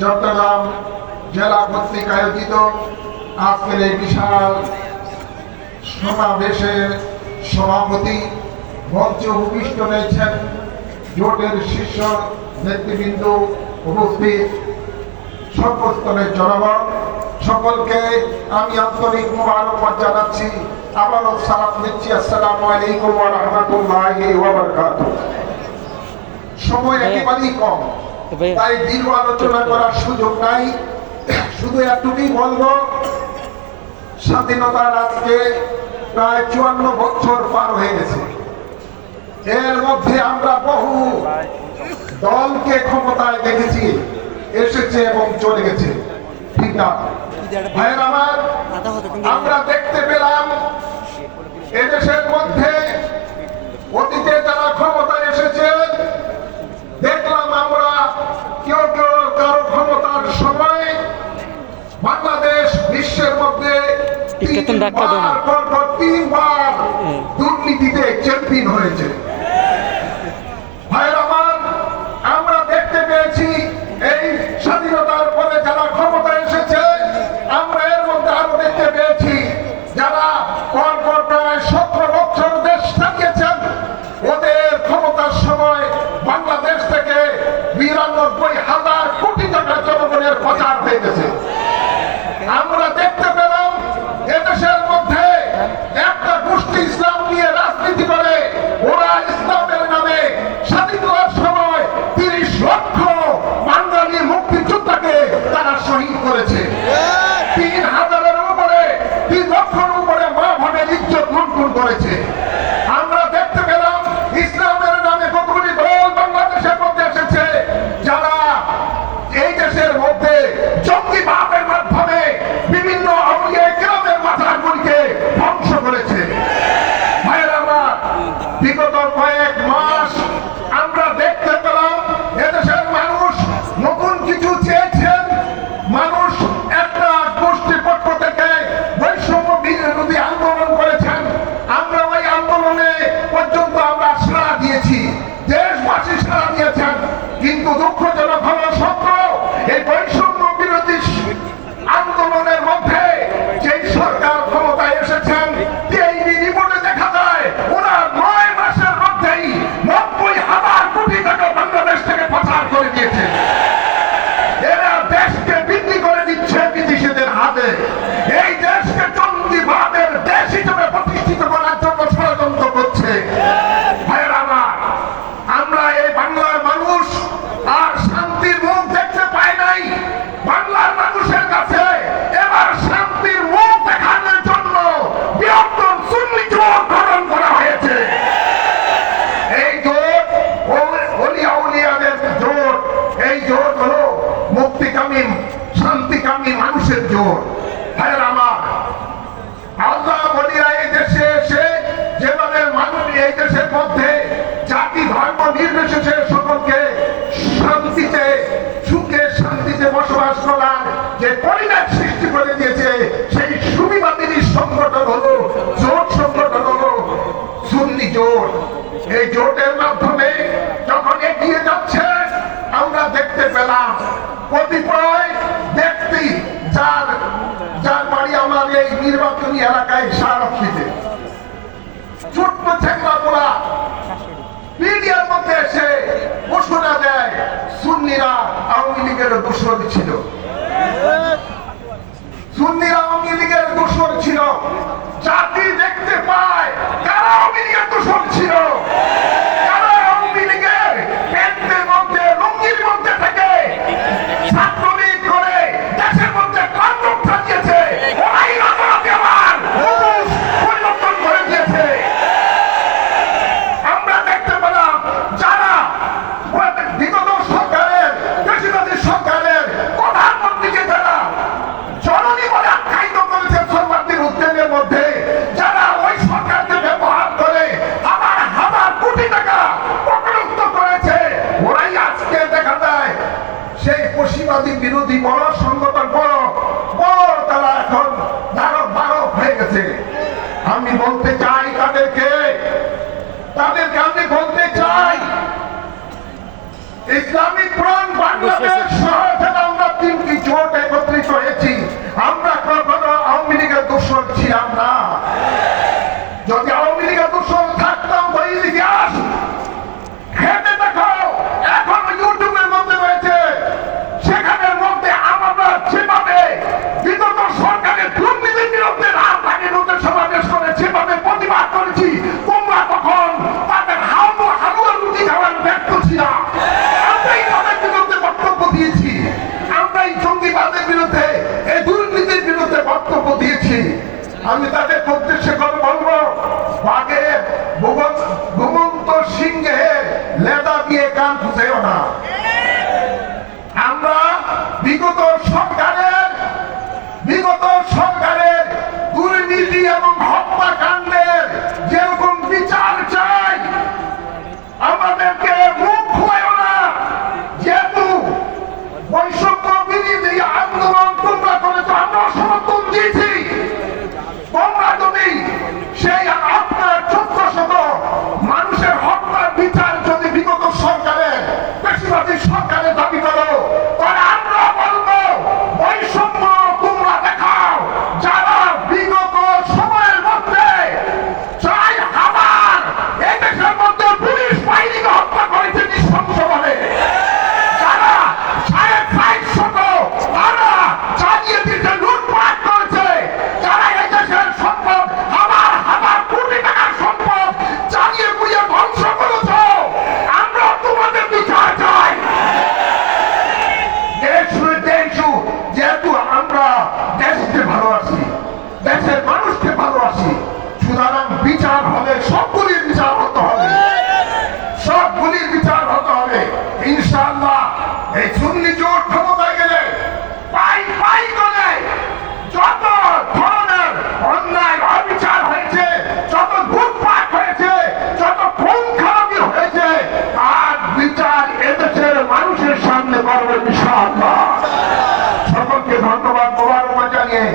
চট্টগ্রাম জেলা কর্তৃক আয়োজিত আজকের এই বিশাল সমাবেশের সভাপতি মঞ্চে উপবিষ্ট রয়েছেন জোটের শীর্ষ নেতৃবৃন্দ উপস্থিত সর্বস্তরের জনগণ সকলকে আমি আন্তরিক মোবারকবাদ জানাচ্ছি। আবারও সালাম দিচ্ছি, আসসালামু আলাইকুম ওয়া রাহমাতুল্লাহি ওয়া বারাকাতুহু। সময় একেবারেই কম, তাই দীর্ঘ আলোচনা করার সুযোগ নাই। শুধু এতটুকুই বলবো, স্বাধীনতার আজকে প্রায় 54 বছর পার হয়ে গেছে। এর মধ্যে আমরা বহু দলকে ক্ষমতায় দেখেছি, এসেছে এবং চলে গেছে, ঠিক না ভাইয়ের আমার? আমরা দেখতে পেলাম এদেশের মধ্যে অতীতে যারা ক্ষমতায় এসেছে, দেখলাম আমরা কেউ কেউ কারো ক্ষমতার সময় বাংলাদেশ বিশ্বের মধ্যে তিনবার দুর্নীতিতে চ্যাম্পিয়ন হয়েছে। ভাইয়ের আমার, আমরা দেখতে পেয়েছি এই স্বাধীনতার পরে যারা ক্ষমতায় এসেছে, আমরা এর মধ্যে আরো দেখতে পেয়েছি যারা পরপর প্রায় 17 বছর দেশ চালিয়েছেন, ওদের ক্ষমতার সময় বাংলাদেশ থেকে 92,000 কোটি টাকা জনগণের পাচার হয়ে গেছে। আমরা দেখতে পেলাম এদেশের মধ্যে একটা গোষ্ঠী ইসলাম নিয়ে রাজনীতি করে, ওরা ইসলামের নামে স্বাধীনতার সময় 30 লক্ষ বাঙালি মুক্তিযোদ্ধাকে তারা শহীদ করেছে। 3,000-এর উপরে 3 লক্ষের উপরে মা বোনের ইজ্জত লুণ্ঠন করেছে। আমরা দেখতে পেলাম ইসলামের নামে কতগুলি দল বাংলাদেশের মধ্যে এসেছে, যারা এই দেশের মধ্যে জঙ্গিবাদের মাধ্যমে বিভিন্ন আউলিয়া কেরামের মাথাগুলিকে ধ্বংস করেছে। ভাইয়েরা আমার, বিগত কয়েক মাস আমরা দেখতে পেলাম এদেশের মানুষ নতুন কিছু চেয়েছেন। মানুষ একটা গোষ্ঠীর পক্ষ থেকে বৈষম্য বিরোধী আন্দোলন করেছেন। আমরা ওই আন্দোলনে পর্যন্ত আমরা সাড়া দিয়েছি, দেশবাসী সাড়া দিয়েছেন। কিন্তু দুঃখজনক হলো সত্য, এই বৈষম্য বিরোধী আন্দোলনের মধ্যে যেই সরকার ক্ষমতায় এসেছেন, এই রিপোর্টে দেখা যায় ওরা 9 মাসের মধ্যেই 90,000 কোটি টাকা বাংলাদেশ থেকে পাচার করে দিয়েছে। এরা দেশকে বিক্রি করে দিচ্ছে বিদেশিদের হাতে। এই দেশকে জঙ্গিবাদের দেশ হিসেবে প্রতিষ্ঠিত করার জন্য ষড়যন্ত্র করছে। ভাইয়েরা আমার, আমরা এই বাংলার মানুষ আর শান্তির মুখ দেখতে পাই নাই। বাংলার মানুষের কাছে এবার শান্তির মুখ দেখানোর জন্য বৃহত্তর সুন্নি জোট গঠন করা হয়েছে। এই জোট ওলিয়া উলিয়াদের জোট, এই জোট হলো মুক্তিকামী শান্তিকামী মানুষের জোট। ভাইয়েরা আমার, আল্লাহ বলিয়া এই দেশে এসে যেভাবে মানুষ এই দেশের মধ্যে জাতি ধর্ম নির্বিশেষে সকলকে শান্তিতে সুখে শান্তিতে বসবাস করার যে পরিবেশ সৃষ্টি করে দিয়েছে, সেই সুবিবাদী সংগঠন হলো জোট, সংগঠন হলো সুন্নি জোট। এই জোটের মাধ্যমে যখন এগিয়ে যাচ্ছে, আমরা দেখতে পেলাম কতিপয় ব্যক্তি যার বাড়ি আমার এই নির্বাচনী এলাকায় সারাক্ষীতে, ছোট্ট ছেলেরা মিডিয়ার মধ্যে এসে ঘোষণা দেয় সুন্নিরা আওয়ামী লীগের দোষর ছিল, সুন্নিরা আওয়ামী লীগের দোষর ছিল। জাতি দেখতে পায় কারা আওয়ামী লীগের দোষর ছিল, কারা আওয়ামী লীগের প্যান্টের মধ্যে লুঙ্গির মধ্যে থেকে ছাত্রলীগ করে দেশের মধ্যে কান্ডব চালিয়েছে, ওরাই রাজনীতি আবার পরিবর্তন করে দিয়েছে। আমরা দেখতে পেলাম যারা বিগত সরকারের বেশিরভাগী সরকারের প্রধানমন্ত্রীকে যারা জননী বলে আখ্যায়িত করেছে সর্বাধিক উদ্যোগের মধ্যে, যারা ওই সরকারকে ব্যবহার করে হাজার হাজার কোটি টাকা প্রকৃত করেছে, ওরাই আজকে দেখা যায় সেই পশ্চিমাদি বিরোধী বড় সংগঠন বড় তারা এখন ধারক হয়ে গেছে। আমি বলতে চাই তাদেরকে আমি বলতে চাই ইসলামিক ফ্রন্ট বাংলাদেশ সহ আমরা আমি তাদের উদ্দেশ্যে করে বলবো, বাঘের ঘুমন্ত সিংহের লেদা দিয়ে কান খুঁজেও না। আমরা বিগত সরকারের দুর্নীতি এবং হত্যাকাণ্ডের যেরকম বিচার চাই, আমাদেরকে মুখ খুয়াইও না। যেহেতু বৈষম্য বিরোধী আন্দোলন তোমরা করেছো, আমরা সমর্থন দিয়েছি। তোমরা যদি সেই আপনার 1400 মানুষের হত্যার বিচার যদি বিগত সরকারের বেশিরভাগই সরকারের দাবি করো, তাহলে আমরা বলবো বৈষম্য তোমরা দেখাও। যারা বিগত সময়ের মধ্যে 4,000 এই দেশের মধ্যে পুলিশ বাহিনীকে হত্যা করেছে নৃশংসভাবে, যারা 550 তারা চালিয়ে দিতে লুটপাট করেছে, যারা এই দেশের সম্পদ হাজার কোটি টাকার সম্পদ চালিয়ে গুলিয়ে ধ্বংস করেছে, আমরা তোমাদের বিচার চাই। যেহেতু আমরা দেশকে ভালোবাসি, দেশের মানুষকে ভালোবাসি, সুতরাং বিচার হবে, সবগুলির বিচার হতে হবে, সবগুলির বিচার হতে হবে ইনশাআল্লাহ। এই সুন্নি জোট ক্ষমতায় গেলে পাই করে যত ধরনের অন্যায় অবিচার হয়েছে, যত লুটপাট হয়েছে, যত খুন খারাপি হয়েছে, তার বিচার এদেশের মানুষের সামনে করবে ইনশাআল্লাহ। সকলকে ধন্যবাদ, মোবারকবাদ জানিয়ে